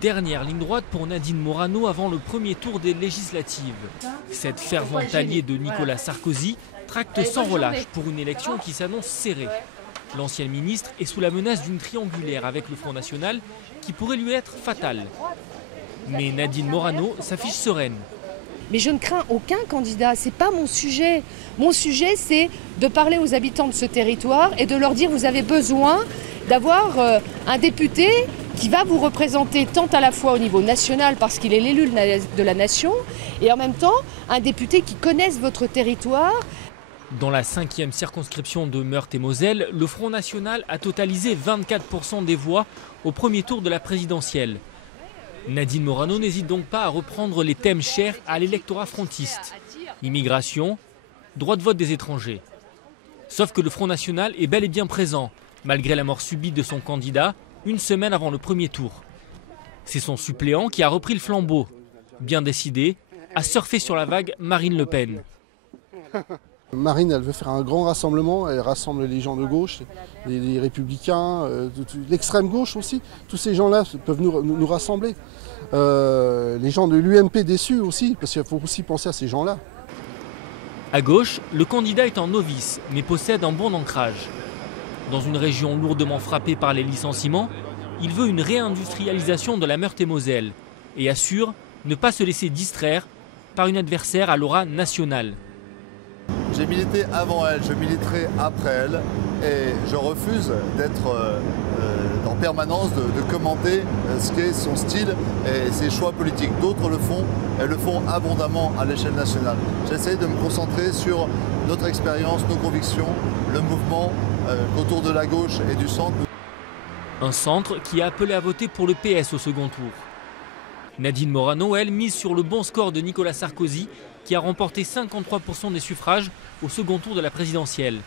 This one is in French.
dernière ligne droite pour Nadine Morano avant le premier tour des législatives. Cette fervente alliée de Nicolas Sarkozy tracte sans relâche pour une élection qui s'annonce serrée. L'ancienne ministre est sous la menace d'une triangulaire avec le Front National qui pourrait lui être fatale. Mais Nadine Morano s'affiche sereine. Mais je ne crains aucun candidat, ce n'est pas mon sujet. Mon sujet, c'est de parler aux habitants de ce territoire et de leur dire vous avez besoin d'avoir un député qui va vous représenter tant à la fois au niveau national parce qu'il est l'élu de la nation et en même temps un député qui connaisse votre territoire. Dans la 5e circonscription de Meurthe et Moselle, le Front National a totalisé 24% des voix au premier tour de la présidentielle. Nadine Morano n'hésite donc pas à reprendre les thèmes chers à l'électorat frontiste. Immigration, droit de vote des étrangers. Sauf que le Front National est bel et bien présent, malgré la mort subite de son candidat, une semaine avant le premier tour. C'est son suppléant qui a repris le flambeau, bien décidé à surfer sur la vague Marine Le Pen. Marine, elle veut faire un grand rassemblement, elle rassemble les gens de gauche, les républicains, l'extrême gauche aussi. Tous ces gens-là peuvent nous rassembler. Les gens de l'UMP déçus aussi, parce qu'il faut aussi penser à ces gens-là. À gauche, le candidat est en novice, mais possède un bon ancrage. Dans une région lourdement frappée par les licenciements, il veut une réindustrialisation de la Meurthe-et-Moselle et assure ne pas se laisser distraire par une adversaire à l'aura nationale. J'ai milité avant elle, je militerai après elle et je refuse d'être en permanence de commenter ce qu'est son style et ses choix politiques. D'autres le font et le font abondamment à l'échelle nationale. J'essaie de me concentrer sur notre expérience, nos convictions, le mouvement autour de la gauche et du centre. Un centre qui a appelé à voter pour le PS au second tour. Nadine Morano, elle, mise sur le bon score de Nicolas Sarkozy, qui a remporté 53% des suffrages au second tour de la présidentielle.